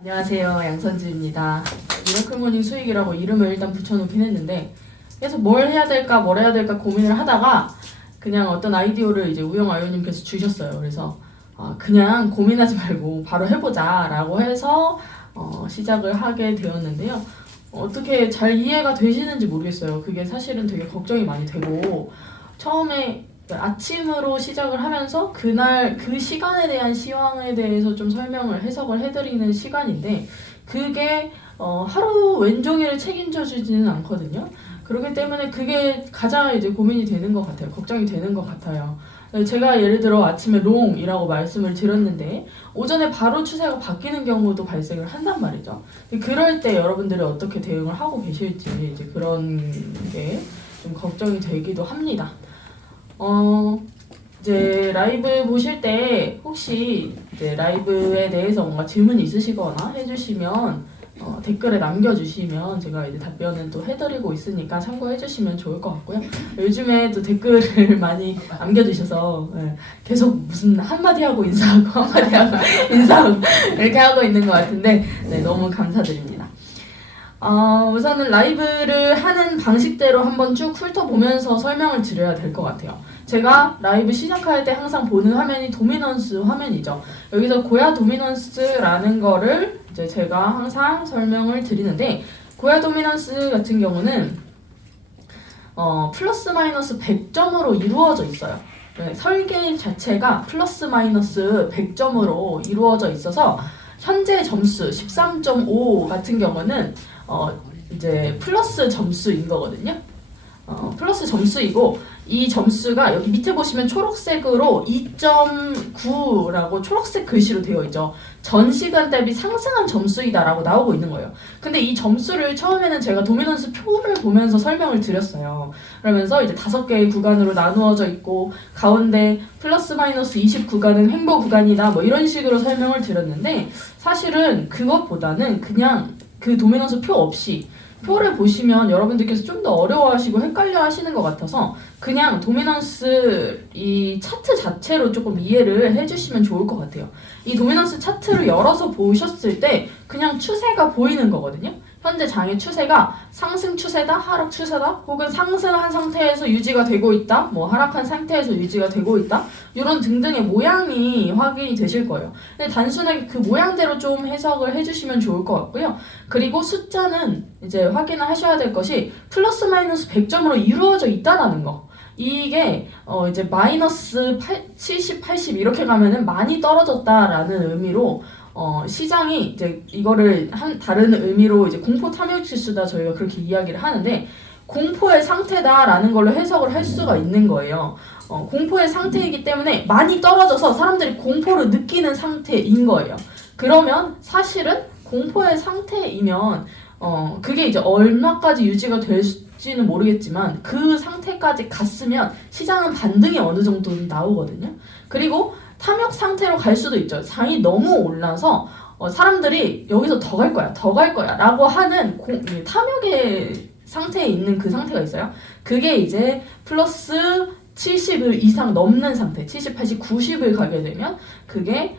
안녕하세요, 양선지입니다. 미라클모닝 수익이라고 이름을 일단 붙여놓긴 했는데 계속 뭘 해야 될까 고민을 하다가 그냥 어떤 아이디어를 이제 우영아유님께서 주셨어요. 그래서 그냥 고민하지 말고 바로 해보자 라고 해서 시작을 하게 되었는데요. 어떻게 잘 이해가 되시는지 모르겠어요. 그게 사실은 되게 걱정이 많이 되고 처음에 아침으로 시작을 하면서 그날 그 시간에 대한 시황에 대해서 좀 설명을 해석을 해드리는 시간인데 그게 하루 왼종일을 책임져 주지는 않거든요. 그렇기 때문에 그게 가장 이제 고민이 되는 것 같아요. 걱정이 되는 것 같아요. 제가 예를 들어 아침에 롱이라고 말씀을 드렸는데 오전에 바로 추세가 바뀌는 경우도 발생을 한단 말이죠. 그럴 때 여러분들이 어떻게 대응을 하고 계실지 이제 그런 게 좀 걱정이 되기도 합니다. 이제 라이브 보실 때 혹시 이제 라이브에 대해서 뭔가 질문이 있으시거나 해주시면 댓글에 남겨주시면 제가 이제 답변은 또 해드리고 있으니까 참고해주시면 좋을 것 같고요. 요즘에 또 댓글을 많이 남겨주셔서 계속 무슨 한마디 하고 인사하고 한마디 하고 인사하고 이렇게 하고 있는 것 같은데 너무 감사드립니다. 우선은 라이브를 하는 방식대로 한번 쭉 훑어보면서 설명을 드려야 될 것 같아요. 제가 라이브 시작할 때 항상 보는 화면이 도미넌스 화면이죠. 여기서 고야 도미넌스라는 거를 이제 제가 항상 설명을 드리는데 고야 도미넌스 같은 경우는 플러스 마이너스 100점으로 이루어져 있어요. 설계 자체가 플러스 마이너스 100점으로 이루어져 있어서 현재 점수 13.5 같은 경우는 이제 플러스 점수인 거거든요. 플러스 점수이고 이 점수가 여기 밑에 보시면 초록색으로 2.9라고 초록색 글씨로 되어 있죠. 전 시간 대비 상승한 점수이다라고 나오고 있는 거예요. 근데 이 점수를 처음에는 제가 도미넌스 표를 보면서 설명을 드렸어요. 그러면서 이제 5개의 구간으로 나누어져 있고 가운데 플러스 마이너스 20 구간은 횡보 구간이다 뭐 이런 식으로 설명을 드렸는데 사실은 그것보다는 그냥 그 도미넌스 표 없이 표를 보시면 여러분들께서 좀 더 어려워하시고 헷갈려 하시는 것 같아서 그냥 도미넌스 이 차트 자체로 조금 이해를 해주시면 좋을 것 같아요. 이 도미넌스 차트를 열어서 보셨을 때 그냥 추세가 보이는 거거든요. 현재 장의 추세가 상승 추세다, 하락 추세다, 혹은 상승한 상태에서 유지가 되고 있다, 뭐 하락한 상태에서 유지가 되고 있다, 이런 등등의 모양이 확인이 되실 거예요. 근데 단순하게 그 모양대로 좀 해석을 해주시면 좋을 것 같고요. 그리고 숫자는 이제 확인을 하셔야 될 것이 플러스 마이너스 100점으로 이루어져 있다라는 거. 이게 이제 마이너스 70, 80 이렇게 가면은 많이 떨어졌다라는 의미로 시장이 이제 이거를 다른 의미로 이제 공포 탐욕 지수다 저희가 그렇게 이야기를 하는데 공포의 상태다라는 걸로 해석을 할 수가 있는 거예요. 공포의 상태이기 때문에 많이 떨어져서 사람들이 공포를 느끼는 상태인 거예요. 그러면 사실은 공포의 상태이면 그게 이제 얼마까지 유지가 될지는 모르겠지만 그 상태까지 갔으면 시장은 반등이 어느 정도 나오거든요. 그리고 탐욕 상태로 갈 수도 있죠. 장이 너무 올라서 사람들이 여기서 더 갈 거야 라고 하는 탐욕의 상태에 있는 그 상태가 있어요. 그게 이제 플러스 70을 이상 넘는 상태, 70, 80, 90을 가게 되면 그게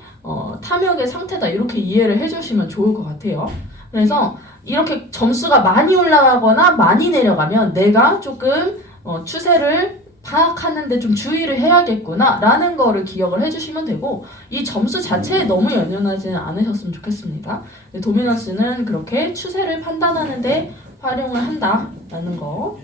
탐욕의 상태다 이렇게 이해를 해주시면 좋을 것 같아요. 그래서 이렇게 점수가 많이 올라가거나 많이 내려가면 내가 조금 추세를 파악하는데 좀 주의를 해야겠구나 라는 거를 기억을 해주시면 되고 이 점수 자체에 너무 연연하지는 않으셨으면 좋겠습니다. 도미넌스는 그렇게 추세를 판단하는데 활용을 한다라는 거.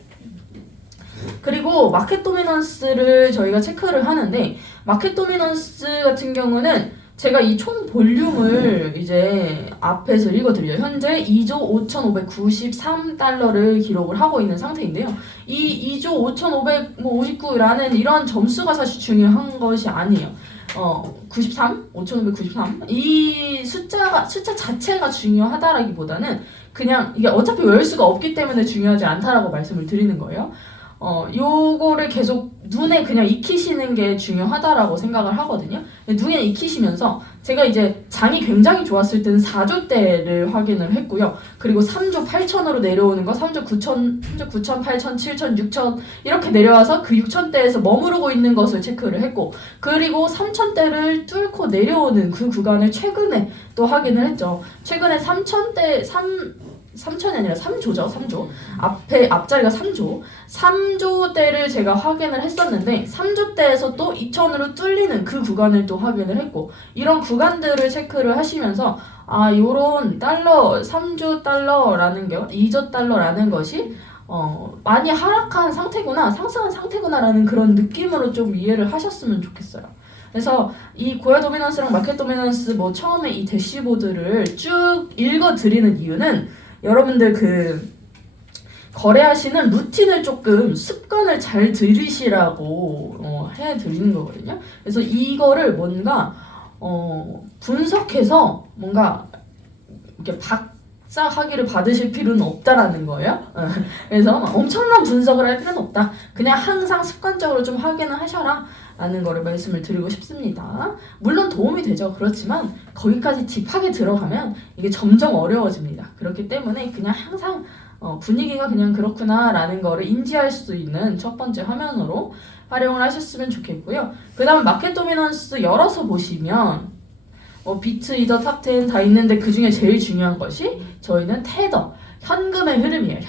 그리고 마켓 도미넌스를 저희가 체크를 하는데 마켓 도미넌스 같은 경우는 제가 이 총 볼륨을 이제 앞에서 읽어드려요. 현재 2조 5,593달러를 기록을 하고 있는 상태인데요. 이 2조 5,559라는 이런 점수가 사실 중요한 것이 아니에요. 93? 5,593? 이 숫자 자체가 중요하다라기보다는 그냥 이게 어차피 외울 수가 없기 때문에 중요하지 않다라고 말씀을 드리는 거예요. 요거를 계속 눈에 그냥 익히시는 게 중요하다라고 생각을 하거든요. 눈에 익히시면서 제가 이제 장이 굉장히 좋았을 때는 4조 때를 확인을 했고요. 그리고 3조 8천으로 내려오는 거 3조 9천, 3조 9천, 8천, 7천, 6천 이렇게 내려와서 그 6천 대에서 머무르고 있는 것을 체크를 했고 그리고 3천 대를 뚫고 내려오는 그 구간을 최근에 또 확인을 했죠. 최근에 3천이 아니라 3조죠. 3조. 앞자리가 3조. 3조 대를 제가 확인을 했었는데 3조 대에서 또 2천으로 뚫리는 그 구간을 또 확인을 했고 이런 구간들을 체크를 하시면서 요런 달러 3조 달러라는 게 2조 달러라는 것이 많이 하락한 상태구나, 상승한 상태구나라는 그런 느낌으로 좀 이해를 하셨으면 좋겠어요. 그래서 이 고야 도미넌스랑 마켓 도미넌스 처음에 이 대시보드를 쭉 읽어드리는 이유는 여러분들 거래하시는 루틴을 조금 습관을 잘 들이시라고 해드리는 거거든요. 그래서 이거를 뭔가 분석해서 뭔가 이렇게 박사 학위를 받으실 필요는 없다라는 거예요. 그래서 엄청난 분석을 할 필요는 없다. 그냥 항상 습관적으로 좀 확인을 하셔라. 라는 거를 말씀을 드리고 싶습니다. 물론 도움이 되죠. 그렇지만 거기까지 딥하게 들어가면 이게 점점 어려워집니다. 그렇기 때문에 그냥 항상 분위기가 그냥 그렇구나 라는 거를 인지할 수 있는 첫 번째 화면으로 활용을 하셨으면 좋겠고요. 그 다음 마켓 도미넌스 열어서 보시면 비트, 이더, 탑10 다 있는데 그 중에 제일 중요한 것이 저희는 테더, 현금의 흐름이에요.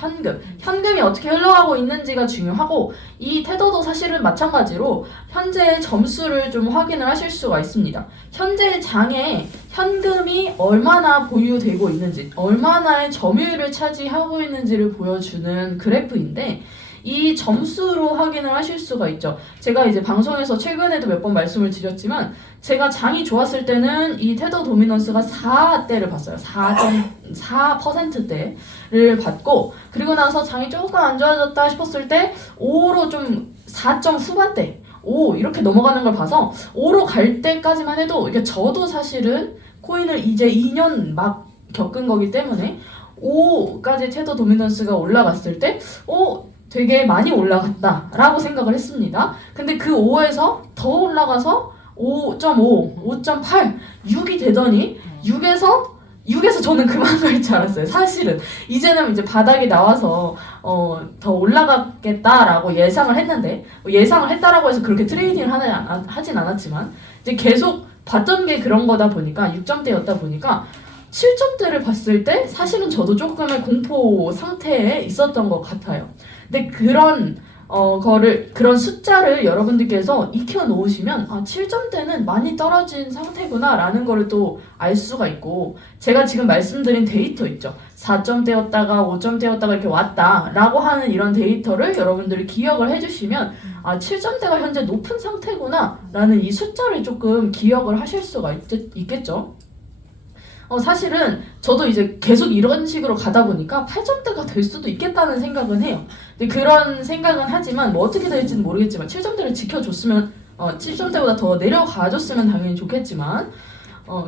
현금이 어떻게 흘러가고 있는지가 중요하고 이 테더도 사실은 마찬가지로 현재의 점수를 좀 확인을 하실 수가 있습니다. 현재 장에 현금이 얼마나 보유되고 있는지, 얼마나의 점유율을 차지하고 있는지를 보여주는 그래프인데 이 점수로 확인을 하실 수가 있죠. 제가 이제 방송에서 최근에도 몇 번 말씀을 드렸지만 제가 장이 좋았을 때는 이 테더 도미넌스가 4대를 봤어요. 4.4%대를 받고 그리고 나서 장이 조금 안 좋아졌다 싶었을 때 5로 좀 4점 후반대 5 이렇게 넘어가는 걸 봐서 5로 갈 때까지만 해도 이게 저도 사실은 코인을 이제 2년 막 겪은 거기 때문에 5까지 테더 도미넌스가 올라갔을 때 되게 많이 올라갔다 라고 생각을 했습니다. 근데 그 5에서 더 올라가서 5.5, 5.8, 6이 되더니 6에서 저는 그만 갈 줄 알았어요. 사실은 이제는 이제 바닥이 나와서 더 올라가겠다라고 예상을 했는데 예상을 했다라고 해서 그렇게 트레이딩을 하진 않았지만 이제 계속 봤던 게 그런 거다 보니까 6점대였다 보니까 7점대를 봤을 때 사실은 저도 조금의 공포 상태에 있었던 것 같아요. 근데 그런 그런 숫자를 여러분들께서 익혀 놓으시면 7점대는 많이 떨어진 상태구나 라는 거를 또 알 수가 있고 제가 지금 말씀드린 데이터 있죠. 4점대였다가 5점대였다가 이렇게 왔다 라고 하는 이런 데이터를 여러분들이 기억을 해주시면 7점대가 현재 높은 상태구나 라는 이 숫자를 조금 기억을 하실 수가 있겠죠. 사실은 저도 이제 계속 이런 식으로 가다 보니까 8점대가 될 수도 있겠다는 생각은 해요. 근데 그런 생각은 하지만 어떻게 될지는 모르겠지만 7점대를 지켜줬으면 7점대보다 더 내려가줬으면 당연히 좋겠지만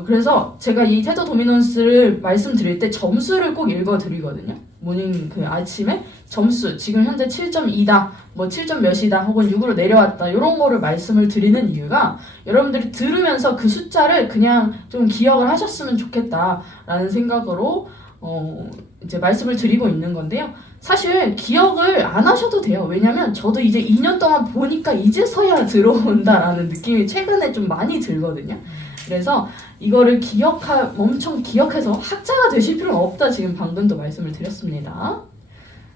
그래서 제가 이 테더 도미넌스를 말씀드릴 때 점수를 꼭 읽어드리거든요. 모닝 아침에 점수 지금 현재 7.2다 7점 몇이다 혹은 6으로 내려왔다 이런 거를 말씀을 드리는 이유가 여러분들이 들으면서 그 숫자를 그냥 좀 기억을 하셨으면 좋겠다라는 생각으로 이제 말씀을 드리고 있는 건데요. 사실 기억을 안 하셔도 돼요. 왜냐면 저도 이제 2년 동안 보니까 이제서야 들어온다라는 느낌이 최근에 좀 많이 들거든요. 그래서 이거를 엄청 기억해서 학자가 되실 필요는 없다 지금 방금도 말씀을 드렸습니다.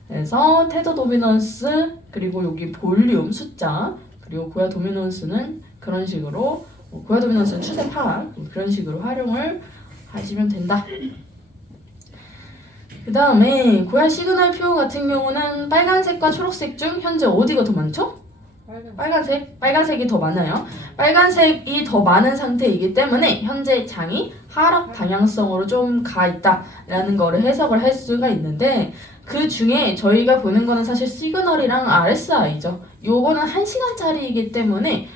그래서 테더 도미넌스 그리고 여기 볼륨 숫자 그리고 고야 도미넌스는 그런 식으로 고야 도미넌스는 추세판 그런 식으로 활용을 하시면 된다. 그 다음에 고야 시그널표 같은 경우는 빨간색과 초록색 중 현재 어디가 더 많죠? 빨간색이 더 많아요. 빨간색이 더 많은 상태이기 때문에 현재 장이 하락 방향성으로 좀 가 있다라는 거를 해석을 할 수가 있는데 그 중에 저희가 보는 거는 사실 시그널이랑 RSI죠. 요거는 1시간짜리이기 때문에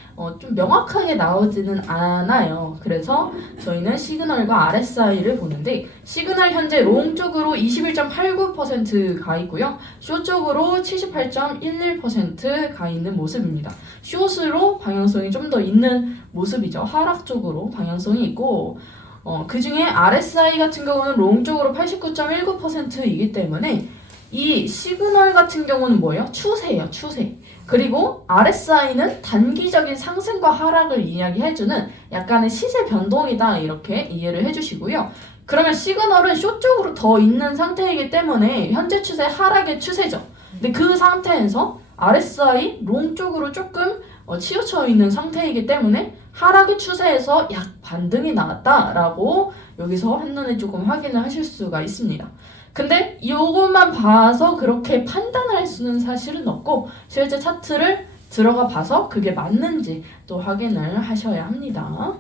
좀 명확하게 나오지는 않아요. 그래서 저희는 시그널과 RSI를 보는데 시그널 현재 롱 쪽으로 21.89% 가 있고요. 숏 쪽으로 78.11% 가 있는 모습입니다. 숏으로 방향성이 좀 더 있는 모습이죠. 하락 쪽으로 방향성이 있고 그 중에 RSI 같은 경우는 롱 쪽으로 89.19%이기 때문에 이 시그널 같은 경우는 뭐예요? 추세예요, 추세. 그리고 RSI는 단기적인 상승과 하락을 이야기해주는 약간의 시세 변동이다 이렇게 이해를 해주시고요. 그러면 시그널은 숏 쪽으로 더 있는 상태이기 때문에 현재 추세 하락의 추세죠. 근데 그 상태에서 RSI 롱 쪽으로 조금 치우쳐 있는 상태이기 때문에 하락의 추세에서 약 반등이 나왔다라고 여기서 한눈에 조금 확인을 하실 수가 있습니다. 근데 이것만 봐서 그렇게 판단할 수는 사실은 없고 실제 차트를 들어가 봐서 그게 맞는지 또 확인을 하셔야 합니다.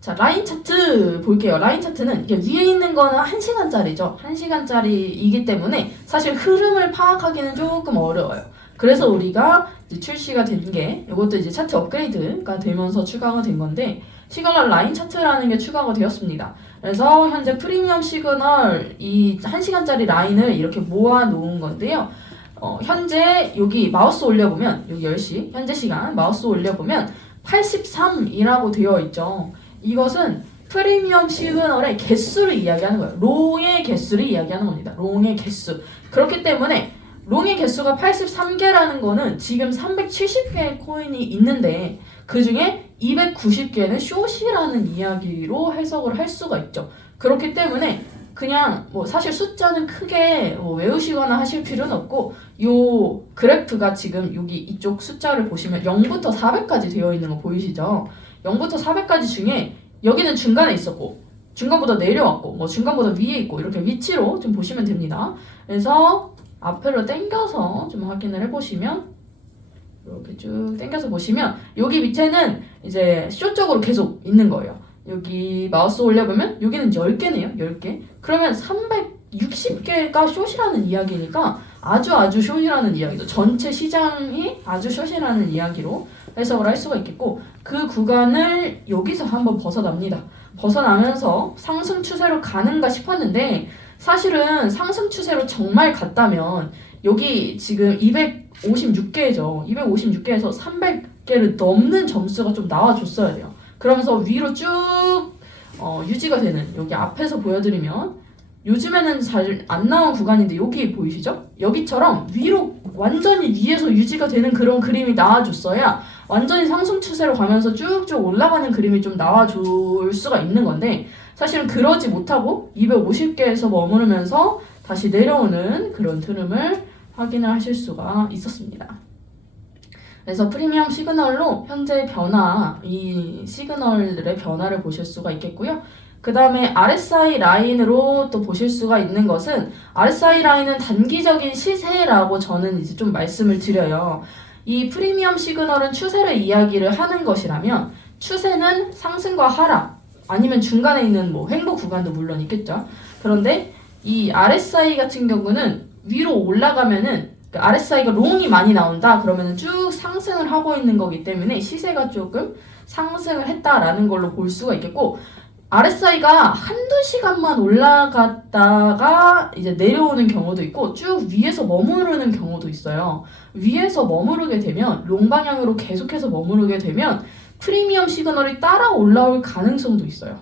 자, 라인 차트 볼게요. 라인 차트는 이게 위에 있는 거는 1시간짜리죠. 1시간짜리이기 때문에 사실 흐름을 파악하기는 조금 어려워요. 그래서 우리가 이제 출시가 된 게 이것도 이제 차트 업그레이드가 되면서 추가가 된 건데 시그널 라인 차트라는 게 추가가 되었습니다. 그래서 현재 프리미엄 시그널 이 1시간짜리 라인을 이렇게 모아 놓은 건데요. 현재 여기 마우스 올려보면 여기 10시 현재 시간 마우스 올려보면 83이라고 되어 있죠. 이것은 프리미엄 시그널의 개수를 이야기하는 거예요. 롱의 개수를 이야기하는 겁니다. 롱의 개수. 그렇기 때문에 롱의 개수가 83개라는 거는 지금 370개의 코인이 있는데 그 중에 290개는 숏이라는 이야기로 해석을 할 수가 있죠. 그렇기 때문에 그냥 뭐 사실 숫자는 크게 외우시거나 하실 필요는 없고 요 그래프가 지금 여기 이쪽 숫자를 보시면 0부터 400까지 되어 있는 거 보이시죠? 0부터 400까지 중에 여기는 중간에 있었고 중간보다 내려왔고 뭐 중간보다 위에 있고 이렇게 위치로 좀 보시면 됩니다. 그래서 앞으로 당겨서 좀 확인을 해보시면 이렇게 쭉 당겨서 보시면 여기 밑에는 이제 숏 쪽으로 계속 있는 거예요. 여기 마우스 올려보면 여기는 10개네요. 10개. 그러면 360개가 숏이라는 이야기니까 아주 숏이라는 이야기죠. 전체 시장이 아주 숏이라는 이야기로 해석을 할 수가 있겠고 그 구간을 여기서 한번 벗어납니다. 벗어나면서 상승 추세로 가는가 싶었는데 사실은 상승 추세로 정말 갔다면 여기 지금 256개죠. 256개에서 300개를 넘는 점수가 좀 나와줬어야 돼요. 그러면서 위로 쭉 유지가 되는 여기 앞에서 보여드리면 요즘에는 잘 안 나온 구간인데 여기 보이시죠? 여기처럼 위로 완전히 위에서 유지가 되는 그런 그림이 나와줬어야 완전히 상승 추세로 가면서 쭉쭉 올라가는 그림이 좀 나와줄 수가 있는 건데 사실은 그러지 못하고 250개에서 머무르면서 다시 내려오는 그런 흐름을 확인을 하실 수가 있었습니다. 그래서 프리미엄 시그널로 현재 변화, 이 시그널의 변화를 보실 수가 있겠고요. 그 다음에 RSI 라인으로 또 보실 수가 있는 것은 RSI 라인은 단기적인 시세라고 저는 이제 좀 말씀을 드려요. 이 프리미엄 시그널은 추세를 이야기를 하는 것이라면 추세는 상승과 하락 아니면 중간에 있는 뭐 횡보 구간도 물론 있겠죠. 그런데 이 RSI 같은 경우는 위로 올라가면은 RSI가 롱이 많이 나온다 그러면은 쭉 상승을 하고 있는 거기 때문에 시세가 조금 상승을 했다라는 걸로 볼 수가 있겠고 RSI가 한두 시간만 올라갔다가 이제 내려오는 경우도 있고 쭉 위에서 머무르는 경우도 있어요. 위에서 머무르게 되면 롱 방향으로 계속해서 머무르게 되면 프리미엄 시그널이 따라 올라올 가능성도 있어요.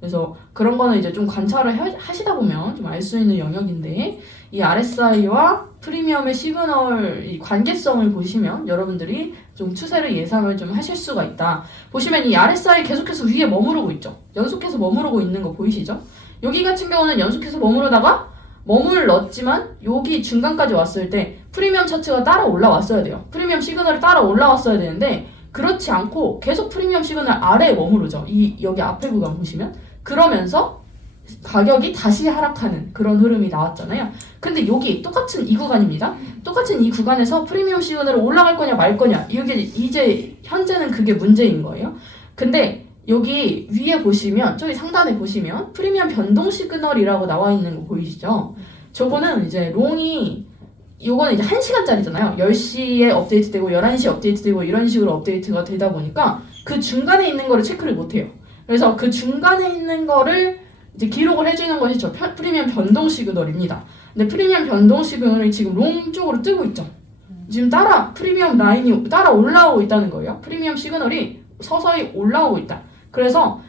그래서 그런 거는 이제 좀 관찰을 하시다 보면 좀 알 수 있는 영역인데 이 RSI와 프리미엄의 시그널 이 관계성을 보시면 여러분들이 좀 추세를 예상을 좀 하실 수가 있다. 보시면 이 RSI 계속해서 위에 머무르고 있죠. 연속해서 머무르고 있는 거 보이시죠? 여기 같은 경우는 연속해서 머무르다가 머물렀지만 여기 중간까지 왔을 때 프리미엄 차트가 따라 올라왔어야 돼요. 프리미엄 시그널이 따라 올라왔어야 되는데 그렇지 않고 계속 프리미엄 시그널 아래에 머무르죠. 여기 앞에 구간 보시면 그러면서 가격이 다시 하락하는 그런 흐름이 나왔잖아요. 근데 여기 똑같은 이 구간입니다. 똑같은 이 구간에서 프리미엄 시그널이 올라갈 거냐 말 거냐 이게 이제 현재는 그게 문제인 거예요. 근데 여기 위에 보시면 저기 상단에 보시면 프리미엄 변동 시그널이라고 나와 있는 거 보이시죠? 저거는 이제 롱이 요거는 이제 1시간짜리잖아요. 10시에 업데이트되고 11시에 업데이트되고 이런 식으로 업데이트가 되다 보니까 그 중간에 있는 거를 체크를 못 해요. 그래서 그 중간에 있는 거를 이제 기록을 해주는 것이 저 프리미엄 변동 시그널입니다. 근데 프리미엄 변동 시그널이 지금 롱 쪽으로 뜨고 있죠. 지금 프리미엄 라인이 따라 올라오고 있다는 거예요. 프리미엄 시그널이 서서히 올라오고 있다. 그래서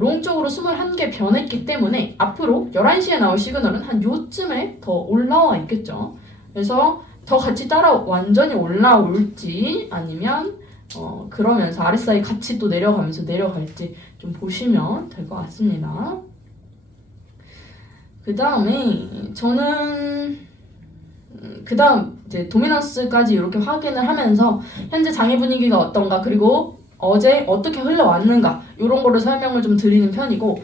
롱 쪽으로 21개 변했기 때문에 앞으로 11시에 나올 시그널은 한 요쯤에 더 올라와 있겠죠. 그래서 더 같이 따라 완전히 올라올지 아니면 그러면서 RSI 같이 또 내려가면서 내려갈지 좀 보시면 될 것 같습니다. 그 다음에 저는 그 다음 이제 도미넌스까지 이렇게 확인을 하면서 현재 장애 분위기가 어떤가 그리고 어제 어떻게 흘러왔는가 이런 거를 설명을 좀 드리는 편이고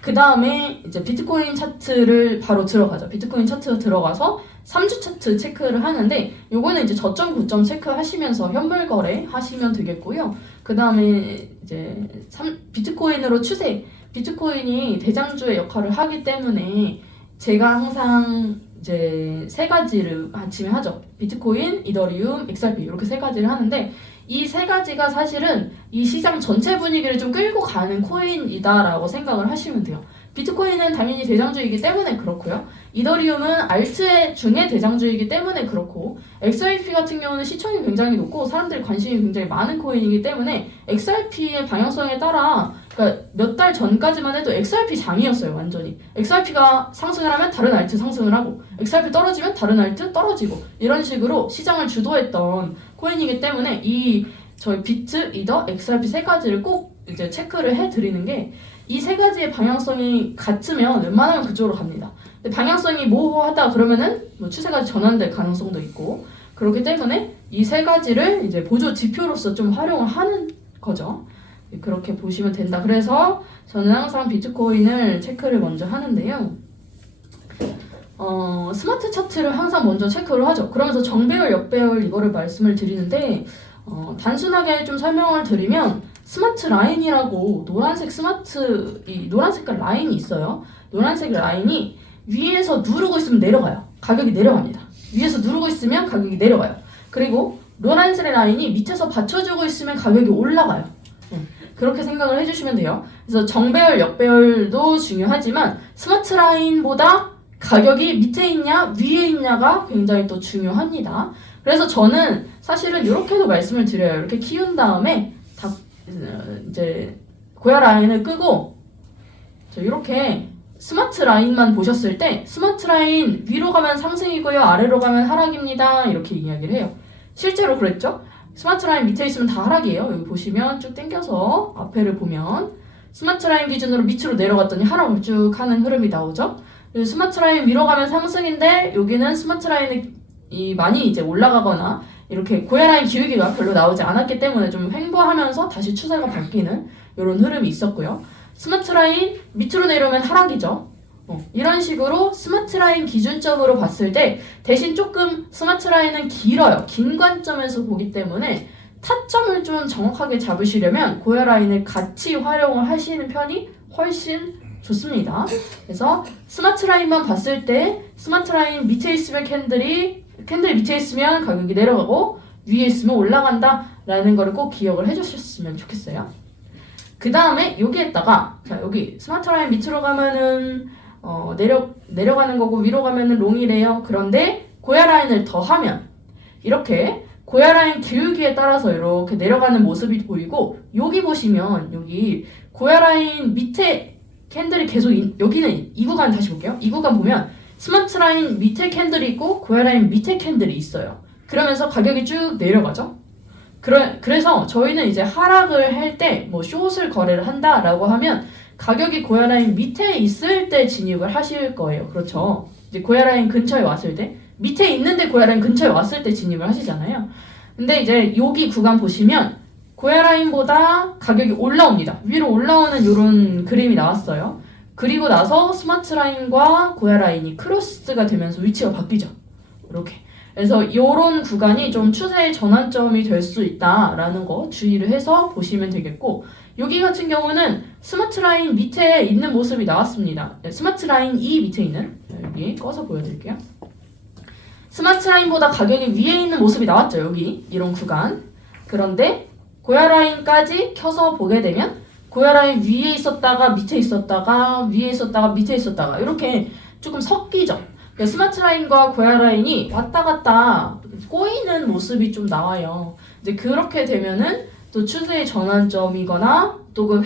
그 다음에 이제 비트코인 차트를 바로 들어가죠. 비트코인 차트 들어가서 3주 차트 체크를 하는데 요거는 이제 저점 고점 체크하시면서 현물 거래 하시면 되겠고요. 그 다음에 이제 비트코인으로 추세 비트코인이 대장주의 역할을 하기 때문에 제가 항상 이제 세 가지를 아침에 하죠. 비트코인, 이더리움, XRP 이렇게 세 가지를 하는데 이 세 가지가 사실은 이 시장 전체 분위기를 좀 끌고 가는 코인이다라고 생각을 하시면 돼요. 비트코인은 당연히 대장주이기 때문에 그렇고요. 이더리움은 알트 중에 대장주이기 때문에 그렇고 XRP 같은 경우는 시총이 굉장히 높고 사람들이 관심이 굉장히 많은 코인이기 때문에 XRP의 방향성에 따라 그러니까 몇 달 전까지만 해도 XRP 장이었어요. 완전히. XRP가 상승을 하면 다른 알트 상승을 하고 XRP 떨어지면 다른 알트 떨어지고 이런 식으로 시장을 주도했던 코인이기 때문에 저희 비트, 이더, XRP 세 가지를 꼭 이제 체크를 해드리는 게 이 세 가지의 방향성이 같으면 웬만하면 그쪽으로 갑니다. 근데 방향성이 모호하다 그러면은 뭐 추세가 전환될 가능성도 있고 그렇기 때문에 이 세 가지를 이제 보조 지표로서 좀 활용을 하는 거죠. 그렇게 보시면 된다. 그래서 저는 항상 비트코인을 체크를 먼저 하는데요. 스마트 차트를 항상 먼저 체크를 하죠. 그러면서 정배열, 역배열 이거를 말씀을 드리는데 단순하게 좀 설명을 드리면 스마트 라인이라고 노란색 라인이 있어요. 노란색 라인이 위에서 누르고 있으면 내려가요. 가격이 내려갑니다. 위에서 누르고 있으면 가격이 내려가요. 그리고 노란색 라인이 밑에서 받쳐주고 있으면 가격이 올라가요. 그렇게 생각을 해주시면 돼요. 그래서 정배열, 역배열도 중요하지만 스마트 라인보다 가격이 밑에 있냐 위에 있냐가 굉장히 또 중요합니다. 그래서 저는 사실은 이렇게도 말씀을 드려요. 이렇게 키운 다음에 이제 고야 라인을 끄고 이렇게 스마트 라인만 보셨을 때 스마트 라인 위로 가면 상승이고요. 아래로 가면 하락입니다. 이렇게 이야기를 해요. 실제로 그랬죠? 스마트 라인 밑에 있으면 다 하락이에요. 여기 보시면 쭉 당겨서 앞에를 보면 스마트 라인 기준으로 밑으로 내려갔더니 하락을 쭉 하는 흐름이 나오죠. 스마트 라인 위로 가면 상승인데 여기는 스마트 라인이 많이 이제 올라가거나 이렇게 고야 라인 기울기가 별로 나오지 않았기 때문에 좀 횡보하면서 다시 추세가 바뀌는 이런 흐름이 있었고요. 스마트 라인 밑으로 내려오면 하락이죠. 이런 식으로 스마트 라인 기준점으로 봤을 때 대신 조금 스마트 라인은 길어요. 긴 관점에서 보기 때문에 타점을 좀 정확하게 잡으시려면 고야 라인을 같이 활용을 하시는 편이 훨씬 좋습니다. 그래서 스마트 라인만 봤을 때 스마트 라인 밑에 있으면 캔들이 밑에 있으면 가격이 내려가고 위에 있으면 올라간다 라는 거를 꼭 기억을 해주셨으면 좋겠어요. 그 다음에 여기에다가 여기 스마트 라인 밑으로 가면은 내려가는 거고 위로 가면은 롱이래요. 그런데 고야 라인을 더하면 이렇게 고야 라인 기울기에 따라서 이렇게 내려가는 모습이 보이고 여기 보시면 여기 고야 라인 밑에 캔들이 계속 여기는 이 구간 다시 볼게요. 이 구간 보면 스마트 라인 밑에 캔들이 있고 고야 라인 밑에 캔들이 있어요. 그러면서 가격이 쭉 내려가죠. 그래서 저희는 이제 하락을 할 때 뭐 숏을 거래를 한다라고 하면 가격이 고야 라인 밑에 있을 때 진입을 하실 거예요. 그렇죠. 이제 고야 라인 근처에 왔을 때 밑에 있는데 고야 라인 근처에 왔을 때 진입을 하시잖아요. 근데 이제 여기 구간 보시면 고야 라인보다 가격이 올라옵니다. 위로 올라오는 이런 그림이 나왔어요. 그리고 나서 스마트 라인과 고야 라인이 크로스가 되면서 위치가 바뀌죠. 이렇게. 그래서 이런 구간이 좀 추세의 전환점이 될 수 있다라는 거 주의를 해서 보시면 되겠고 여기 같은 경우는 스마트 라인 밑에 있는 모습이 나왔습니다. 스마트 라인 2 밑에 있는 여기 꺼서 보여드릴게요. 스마트 라인보다 가격이 위에 있는 모습이 나왔죠. 여기 이런 구간. 그런데 고야 라인까지 켜서 보게 되면 고야 라인 위에 있었다가 밑에 있었다가 위에 있었다가 밑에 있었다가 이렇게 조금 섞이죠. 그러니까 스마트 라인과 고야 라인이 왔다 갔다 꼬이는 모습이 좀 나와요. 이제 그렇게 되면은 또 추세의 전환점이거나 또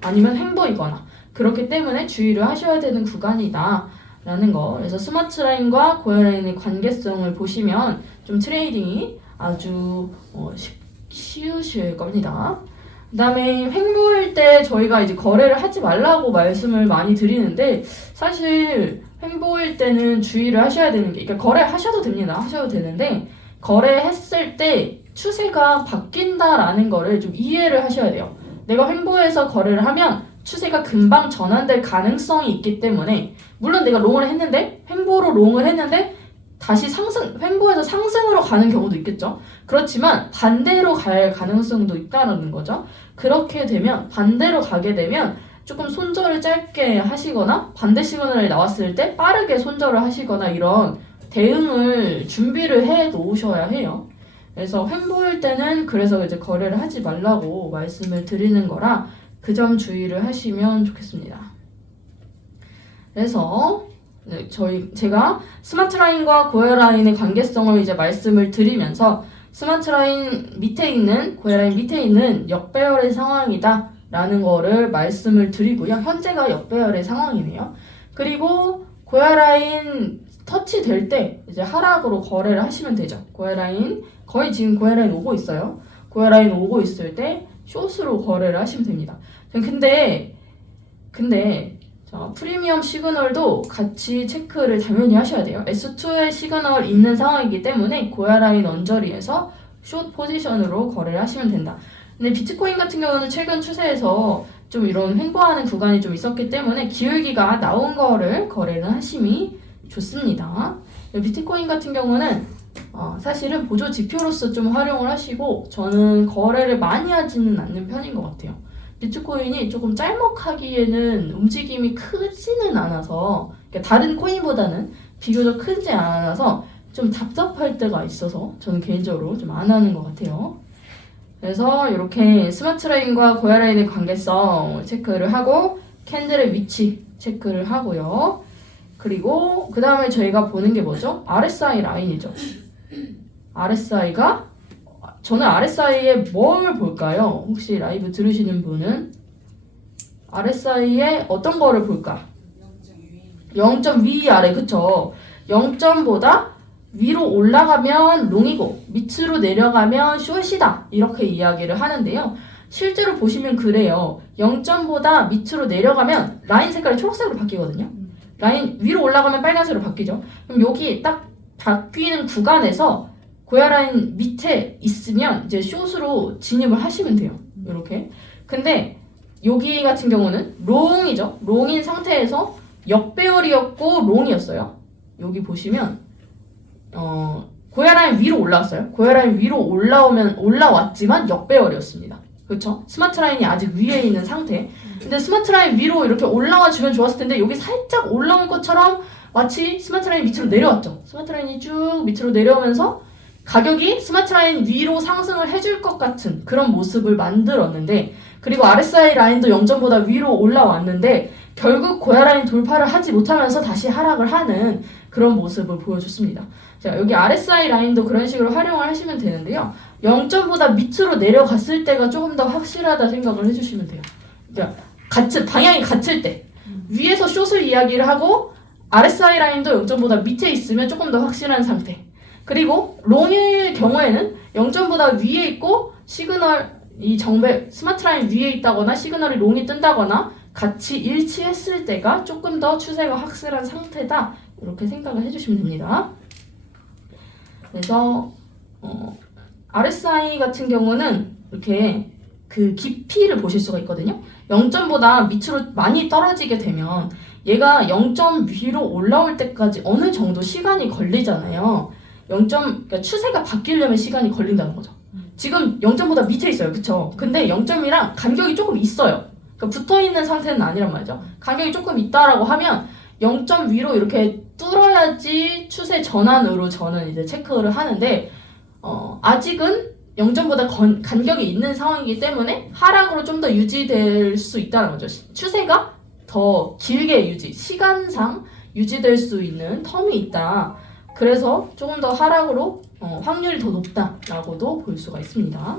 아니면 횡보이거나 그렇기 때문에 주의를 하셔야 되는 구간이다 라는 거. 그래서 스마트 라인과 고야 라인의 관계성을 보시면 좀 트레이딩이 아주 쉬우실 겁니다. 그 다음에 횡보일 때 저희가 이제 거래를 하지 말라고 말씀을 많이 드리는데 사실 횡보일 때는 주의를 하셔야 되는 게, 그러니까 거래하셔도 됩니다. 하셔도 되는데 거래했을 때 추세가 바뀐다라는 거를 좀 이해를 하셔야 돼요. 내가 횡보해서 거래를 하면 추세가 금방 전환될 가능성이 있기 때문에 물론 내가 롱을 했는데 횡보로 롱을 했는데 다시 횡보해서 상승으로 가는 경우도 있겠죠. 그렇지만 반대로 갈 가능성도 있다는 거죠. 그렇게 되면 반대로 가게 되면 조금 손절을 짧게 하시거나 반대 시그널이 나왔을 때 빠르게 손절을 하시거나 이런 대응을 준비를 해 놓으셔야 해요. 그래서 횡보일 때는 그래서 이제 거래를 하지 말라고 말씀을 드리는 거라 그 점 주의를 하시면 좋겠습니다. 그래서 제가 스마트 라인과 고야 라인의 관계성을 이제 말씀을 드리면서 스마트 라인 밑에 있는 고야 라인 밑에 있는 역배열의 상황이다 라는 거를 말씀을 드리고요. 현재가 역배열의 상황이네요. 그리고 고야 라인 터치 될 때 이제 하락으로 거래를 하시면 되죠. 고야 라인 거의 지금 고야 라인 오고 있어요. 고야 라인 오고 있을 때 숏으로 거래를 하시면 됩니다. 근데 자, 프리미엄 시그널도 같이 체크를 당연히 하셔야 돼요. S2의 시그널 있는 상황이기 때문에 고야 라인 언저리에서 숏 포지션으로 거래를 하시면 된다. 근데 비트코인 같은 경우는 최근 추세에서 좀 이런 횡보하는 구간이 좀 있었기 때문에 기울기가 나온 거를 거래를 하심이 좋습니다. 비트코인 같은 경우는 사실은 보조 지표로서 좀 활용을 하시고 저는 거래를 많이 하지는 않는 편인 것 같아요. 비트코인이 조금 짤먹하기에는 움직임이 크지는 않아서 그러니까 다른 코인보다는 비교적 크지 않아서 좀 답답할 때가 있어서 저는 개인적으로 좀 안 하는 것 같아요. 그래서 이렇게 스마트 라인과 고야 라인의 관계성 체크를 하고 캔들의 위치 체크를 하고요. 그리고 그 다음에 저희가 보는 게 뭐죠? RSI 라인이죠. RSI가 저는 RSI에 뭘 볼까요? 혹시 라이브 들으시는 분은 RSI에 어떤 거를 볼까? 0점 위아래 그쵸? 0점보다 위로 올라가면 롱이고 밑으로 내려가면 숏이다 이렇게 이야기를 하는데요. 실제로 보시면 그래요. 0점보다 밑으로 내려가면 라인 색깔이 초록색으로 바뀌거든요. 라인 위로 올라가면 빨간색으로 바뀌죠. 그럼 여기 딱 바뀌는 구간에서 고야 라인 밑에 있으면 이제 숏으로 진입을 하시면 돼요. 이렇게. 근데 여기 같은 경우는 롱이죠. 롱인 상태에서 역배열이었고 롱이었어요. 여기 보시면 고야 라인 위로 올라왔어요. 고야 라인 위로 올라왔지만 역배열이었습니다. 그렇죠? 스마트 라인이 아직 위에 있는 상태. 근데 스마트 라인 위로 이렇게 올라와 주면 좋았을 텐데 여기 살짝 올라올 것처럼 마치 스마트 라인 밑으로 내려왔죠. 스마트 라인이 쭉 밑으로 내려오면서 가격이 스마트 라인 위로 상승을 해줄 것 같은 그런 모습을 만들었는데 그리고 RSI 라인도 0점보다 위로 올라왔는데 결국 고야 라인 돌파를 하지 못하면서 다시 하락을 하는 그런 모습을 보여줬습니다. 자, 여기 RSI 라인도 그런 식으로 활용을 하시면 되는데요. 0점보다 밑으로 내려갔을 때가 조금 더 확실하다 생각을 해주시면 돼요. 그러니까 방향이 같을 때 위에서 숏을 이야기를 하고 RSI 라인도 0점보다 밑에 있으면 조금 더 확실한 상태. 그리고 롱일 경우에는 0점보다 위에 있고 시그널이 스마트 라인 위에 있다거나 시그널이 롱이 뜬다거나 같이 일치했을 때가 조금 더 추세가 확실한 상태다. 이렇게 생각을 해주시면 됩니다. 그래서 RSI 같은 경우는 이렇게 그 깊이를 보실 수가 있거든요. 0점보다 밑으로 많이 떨어지게 되면 얘가 0점 위로 올라올 때까지 어느 정도 시간이 걸리잖아요. 그러니까 추세가 바뀌려면 시간이 걸린다는 거죠. 지금 0점보다 밑에 있어요. 그쵸? 근데 0점이랑 간격이 조금 있어요. 그러니까 붙어있는 상태는 아니란 말이죠. 간격이 조금 있다라고 하면 0점 위로 이렇게 뚫어야 해야지 추세 전환으로 저는 이제 체크를 하는데 아직은 0점보다 간격이 있는 상황이기 때문에 하락으로 좀 더 유지될 수 있다는 거죠. 추세가 더 길게 시간상 유지될 수 있는 텀이 있다. 그래서 조금 더 하락으로 확률이 더 높다라고도 볼 수가 있습니다.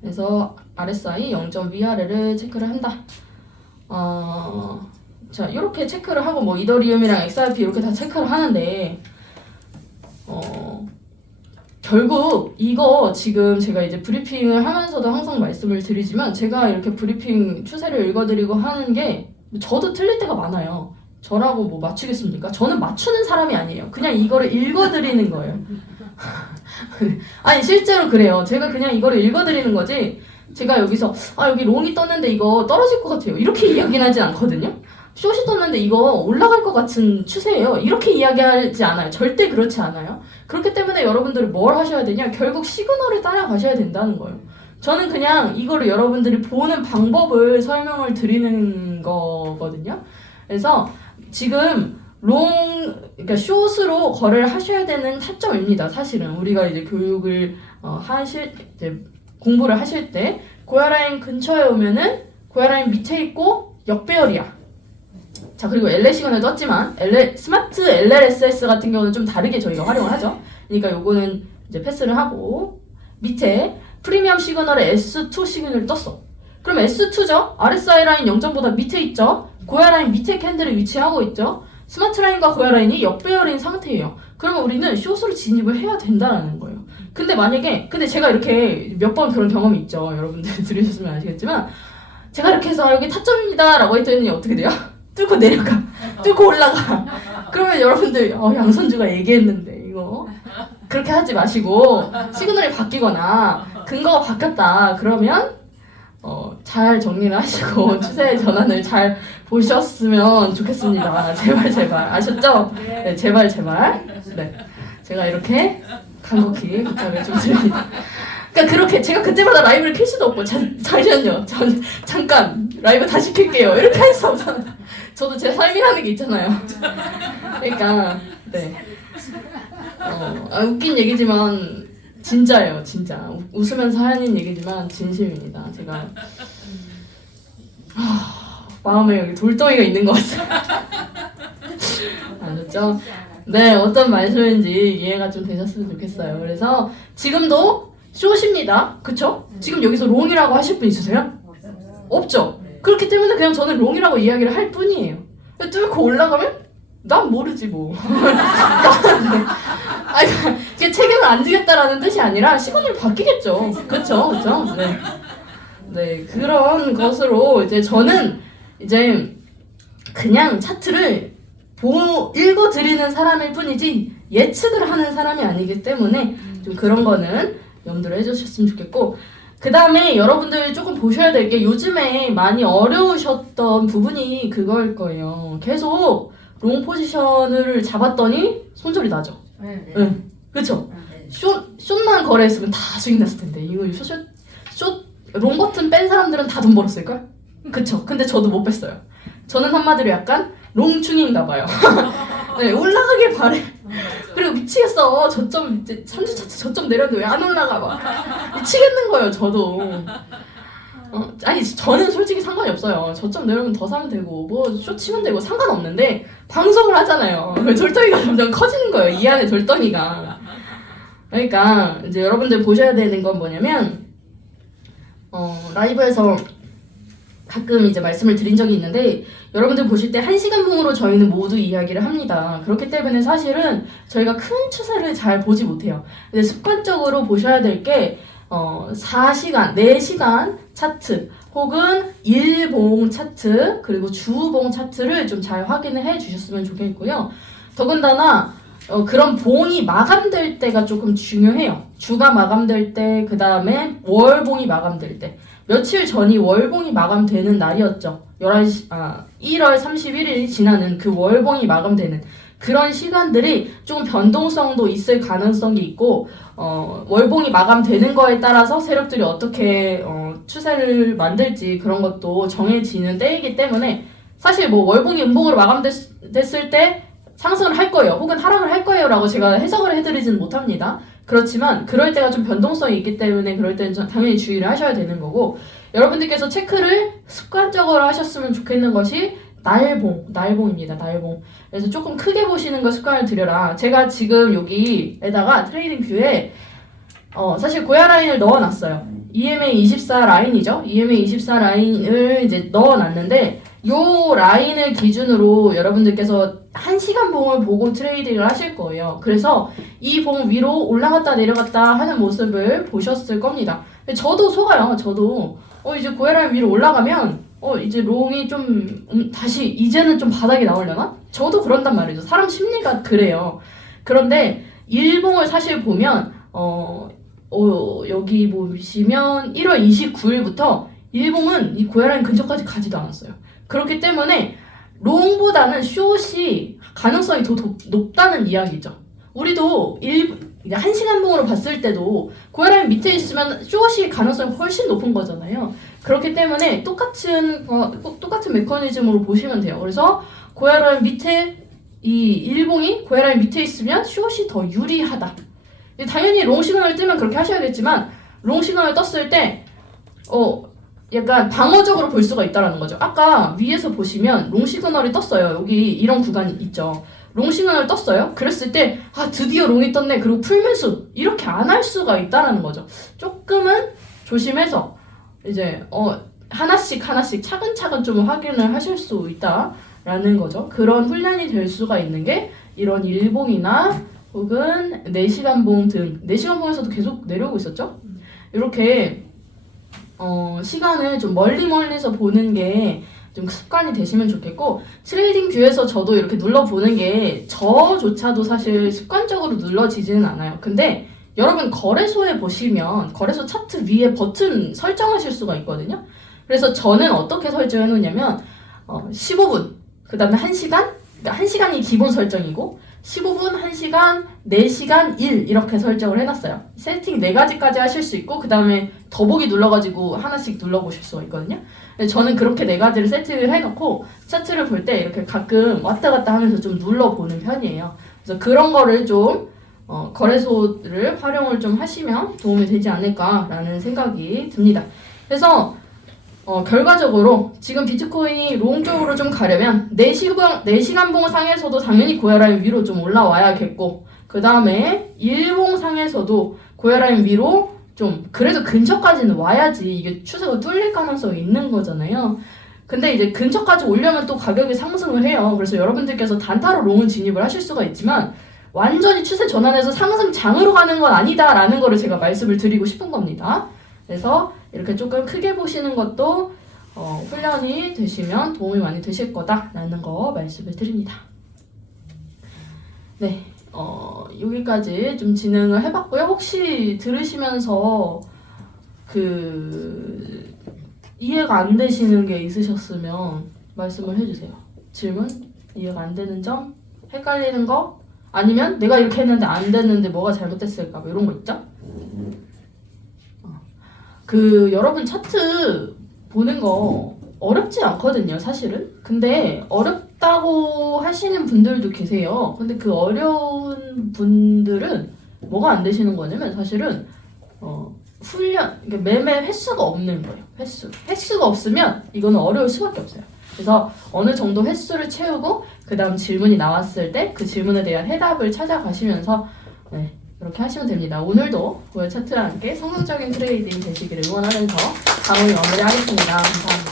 그래서 RSI 0점 위아래를 체크를 한다. 자, 이렇게 체크를 하고 뭐 이더리움이랑 XRP 이렇게 다 체크를 하는데 결국 이거 지금 제가 이제 브리핑을 하면서도 항상 말씀을 드리지만 제가 이렇게 브리핑 추세를 읽어드리고 하는 게 저도 틀릴 때가 많아요. 저라고 뭐 맞추겠습니까? 저는 맞추는 사람이 아니에요. 그냥 이거를 읽어드리는 거예요. 아니 실제로 그래요. 제가 그냥 이거를 읽어드리는 거지 제가 여기서 여기 롱이 떴는데 이거 떨어질 것 같아요. 이렇게 이야기는 하지 않거든요. 숏이 떴는데 이거 올라갈 것 같은 추세예요. 이렇게 이야기하지 않아요. 절대 그렇지 않아요. 그렇기 때문에 여러분들이 뭘 하셔야 되냐? 결국 시그널을 따라가셔야 된다는 거예요. 저는 그냥 이거를 여러분들이 보는 방법을 설명을 드리는 거거든요. 그래서 지금 그러니까 숏으로 거래를 하셔야 되는 타점입니다. 사실은 우리가 이제 교육을 이제 공부를 하실 때 고야라인 근처에 오면은 고야라인 밑에 있고 역배열이야. 자, 그리고 LA 시그널 떴지만 스마트 LLSS 같은 경우는 좀 다르게 저희가 활용을 하죠. 그러니까 요거는 이제 패스를 하고 밑에 프리미엄 시그널에 S2 시그널이 떴어. 그럼 S2죠? RSI 라인 0점보다 밑에 있죠? 고야 라인 밑에 캔들이 위치하고 있죠? 스마트 라인과 고야 라인이 역배열인 상태예요. 그러면 우리는 숏으로 진입을 해야 된다는 거예요. 근데 제가 이렇게 몇 번 그런 경험이 있죠. 여러분들 들으셨으면 아시겠지만 제가 이렇게 해서 여기 타점입니다 라고 했더니 어떻게 돼요? 뚫고 내려가. 뚫고 올라가. 그러면 여러분들 양선주가 얘기했는데 이거 그렇게 하지 마시고 시그널이 바뀌거나 근거가 바뀌었다 그러면 잘 정리를 하시고 추세의 전환을 잘 보셨으면 좋겠습니다. 제발 아셨죠? 네, 제발 네, 제가 이렇게 간곡히 부탁을 좀 드립니다. 그러니까 그렇게 제가 그때마다 라이브를 켤 수도 없고 잠시만요. 잠깐 라이브 다시 켤게요. 이렇게 할 수 없잖아요. 저도 제 삶이라는 게 있잖아요. 그러니까 네. 웃긴 얘기지만 진짜예요, 진짜. 웃으면서 하는 얘기지만 진심입니다. 제가 마음에 여기 돌덩이가 있는 것 같아요. 아셨죠? 네, 어떤 말씀인지 이해가 좀 되셨으면 좋겠어요. 그래서 지금도 숏입니다. 그쵸? 지금 여기서 롱이라고 하실 분 있으세요? 없죠? 그렇기 때문에 그냥 저는 롱이라고 이야기를 할 뿐이에요. 뚫고 올라가면 난 모르지 뭐. 그게 책임을 안 지겠다라는 뜻이 아니라 시그널이 바뀌겠죠. 그렇죠? 네. 네, 그런 것으로 이제 저는 이제 그냥 차트를 읽어드리는 사람일 뿐이지 예측을 하는 사람이 아니기 때문에 좀 그런 거는 염두를 해주셨으면 좋겠고, 그 다음에 여러분들 조금 보셔야 될 게 요즘에 많이 어려우셨던 부분이 그거일 거예요. 계속 롱 포지션을 잡았더니 손절이 나죠. 네. 그쵸? 숏만 거래했으면 다 수익 났을 텐데 이거 롱 버튼 뺀 사람들은 다 돈 벌었을걸? 그쵸? 근데 저도 못 뺐어요. 저는 한마디로 약간 롱충인가 봐요. 네, 올라가길 바래. 그리고 미치겠어. 저점 이제 3주 차트 저점 내렸는데 왜 안 올라가 봐. 미치겠는 거예요, 저도. 아니 저는 솔직히 상관이 없어요. 저점 내려면 더 사면 되고 뭐 쇼 치면 되고 상관없는데 방송을 하잖아요. 돌덩이가 점점 커지는 거예요. 이 안에 돌덩이가. 그러니까 이제 여러분들 보셔야 되는 건 뭐냐면 라이브에서 가끔 이제 말씀을 드린 적이 있는데 여러분들 보실 때 1시간 봉으로 저희는 모두 이야기를 합니다. 그렇기 때문에 사실은 저희가 큰 추세를 잘 보지 못해요. 근데 습관적으로 보셔야 될 게 4시간, 4시간 차트 혹은 일봉 차트 그리고 주봉 차트를 좀 잘 확인을 해 주셨으면 좋겠고요. 더군다나 그런 봉이 마감될 때가 조금 중요해요. 주가 마감될 때, 그 다음에 월봉이 마감될 때. 며칠 전이 월봉이 마감되는 날이었죠. 1월 31일이 지나는 그 월봉이 마감되는 그런 시간들이 조금 변동성도 있을 가능성이 있고 월봉이 마감되는 거에 따라서 세력들이 어떻게 추세를 만들지 그런 것도 정해지는 때이기 때문에 사실 뭐 월봉이 음봉으로 마감됐을 때 상승을 할 거예요. 혹은 하락을 할 거예요. 라고 제가 해석을 해드리지는 못합니다. 그렇지만 그럴 때가 좀 변동성이 있기 때문에 그럴 때는 당연히 주의를 하셔야 되는 거고 여러분들께서 체크를 습관적으로 하셨으면 좋겠는 것이 날봉입니다. 날봉. 그래서 조금 크게 보시는 거 습관을 들여라. 제가 지금 여기에다가 트레이딩 뷰에 사실 고야 라인을 넣어놨어요. EMA24 라인이죠. EMA24 라인을 이제 넣어놨는데 요 라인을 기준으로 여러분들께서 1시간 봉을 보고 트레이딩을 하실 거예요. 그래서 이 봉 위로 올라갔다 내려갔다 하는 모습을 보셨을 겁니다. 저도 속아요. 저도 이제 고야 라인 위로 올라가면 이제 롱이 좀 다시 이제는 좀 바닥이 나오려나? 저도 그런단 말이죠. 사람 심리가 그래요. 그런데 일봉을 사실 보면 여기 보시면 1월 29일부터 일봉은 이 고야라인 근처까지 가지도 않았어요. 그렇기 때문에 롱보다는 숏이 가능성이 더 높다는 이야기죠. 우리도 1시간 봉으로 봤을 때도 고야라인 밑에 있으면 숏이 가능성이 훨씬 높은 거잖아요. 그렇기 때문에 똑같은 메커니즘으로 보시면 돼요. 그래서 고야라인 밑에 이 일봉이 고야라인 밑에 있으면 숏이 더 유리하다. 당연히 롱 시그널 뜨면 그렇게 하셔야겠지만 롱 시그널 떴을 때 약간 방어적으로 볼 수가 있다는 거죠. 아까 위에서 보시면 롱 시그널이 떴어요. 여기 이런 구간이 있죠. 롱 시그널 떴어요. 그랬을 때 드디어 롱이 떴네. 그리고 풀매수 이렇게 안 할 수가 있다는 거죠. 조금은 조심해서 이제 하나씩 차근차근 좀 확인을 하실 수 있다라는 거죠. 그런 훈련이 될 수가 있는 게 이런 일봉이나 혹은 4시간 봉 등 4시간 봉에서도 계속 내려오고 있었죠? 이렇게 시간을 좀 멀리서 보는 게 좀 습관이 되시면 좋겠고 트레이딩 뷰에서 저도 이렇게 눌러보는 게 저조차도 사실 습관적으로 눌러지지는 않아요. 근데 여러분 거래소에 보시면 거래소 차트 위에 버튼 설정하실 수가 있거든요. 그래서 저는 어떻게 설정해 놓냐면 15분, 그 다음에 1시간, 그러니까 1시간이 기본 설정이고 15분, 1시간, 4시간, 1 이렇게 설정을 해놨어요. 세팅 4가지까지 하실 수 있고 그 다음에 더보기 눌러가지고 하나씩 눌러보실 수가 있거든요. 저는 그렇게 4가지를 세팅을 해놓고 차트를 볼 때 이렇게 가끔 왔다 갔다 하면서 좀 눌러보는 편이에요. 그래서 그런 거를 좀 거래소를 활용을 좀 하시면 도움이 되지 않을까라는 생각이 듭니다. 그래서 결과적으로 지금 비트코인이 롱 쪽으로 좀 가려면 4시간 봉 상에서도 당연히 고야라인 위로 좀 올라와야겠고 그 다음에 일봉 상에서도 고야라인 위로 좀 그래도 근처까지는 와야지 이게 추세가 뚫릴 가능성이 있는 거잖아요. 근데 이제 근처까지 오려면 또 가격이 상승을 해요. 그래서 여러분들께서 단타로 롱을 진입을 하실 수가 있지만 완전히 추세 전환해서 상승장으로 가는 건 아니다라는 거를 제가 말씀을 드리고 싶은 겁니다. 그래서 이렇게 조금 크게 보시는 것도 훈련이 되시면 도움이 많이 되실 거다라는 거 말씀을 드립니다. 네, 여기까지 좀 진행을 해봤고요. 혹시 들으시면서 이해가 안 되시는 게 있으셨으면 말씀을 해주세요. 질문? 이해가 안 되는 점? 헷갈리는 거? 아니면 내가 이렇게 했는데 안 됐는데 뭐가 잘못됐을까? 뭐 이런 거 있죠? 여러분 차트 보는 거 어렵지 않거든요, 사실은. 근데 어렵다고 하시는 분들도 계세요. 근데 그 어려운 분들은 뭐가 안 되시는 거냐면 사실은 그러니까 매매 횟수가 없는 거예요. 횟수가 없으면 이거는 어려울 수밖에 없어요. 그래서 어느 정도 횟수를 채우고 그 다음 질문이 나왔을 때 그 질문에 대한 해답을 찾아가시면서 그렇게 하시면 됩니다. 오늘도 고야 차트랑 함께 성공적인 트레이딩 되시기를 응원하면서 강의 마무리하겠습니다. 감사합니다.